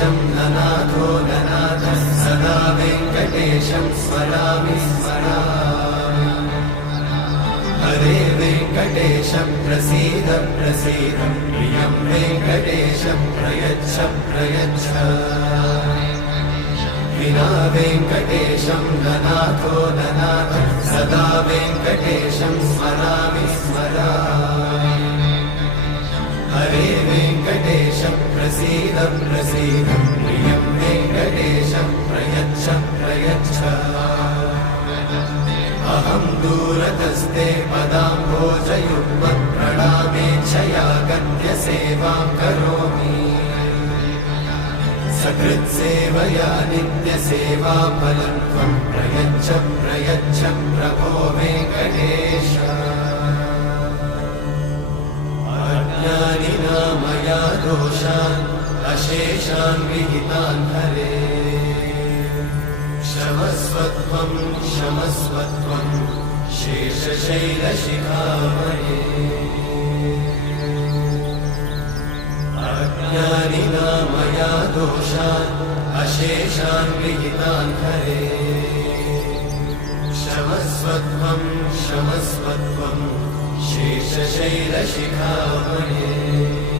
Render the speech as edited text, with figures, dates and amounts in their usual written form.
वेङ्कटेशं ननाथो ननाथः सदा वेङ्कटेशं स्मरामि स्मरामि। हरे वेङ्कटेशं प्रसीद प्रसीद प्रियं वेङ्कटेशं प्रयच्छ प्रयच्छ। विना वेङ्कटेशं ननाथो ननाथः सदा वेङ्कटेशं स्मरामि स्मरामि। हरे वेङ्कटेशं प्रसीद प्रसीद प्रियं वेङ्कटेशं प्रयच्छ प्रयच्छ। अहं दूरतस्ते पदाम्भोजयुग्मत् प्रणामेच्छया गद्य सेवां करोमि। सकृत्सेवया नित्यसेवाफलं त्वं प्रयच्छ प्रयच्छ प्रभो वेङ्कटेश। अज्ञानिना मया दोषान् अशेषान् विहितान् हरे। क्षमस्वत्वं क्षमस्वत्वं शेषशैलशिखामणे। अज्ञानिना मया दोषान् अशेषान् विहितान् हरे। क्षमस्वत्वं क्षमस्वत्वं शेषशैलशिखामणे।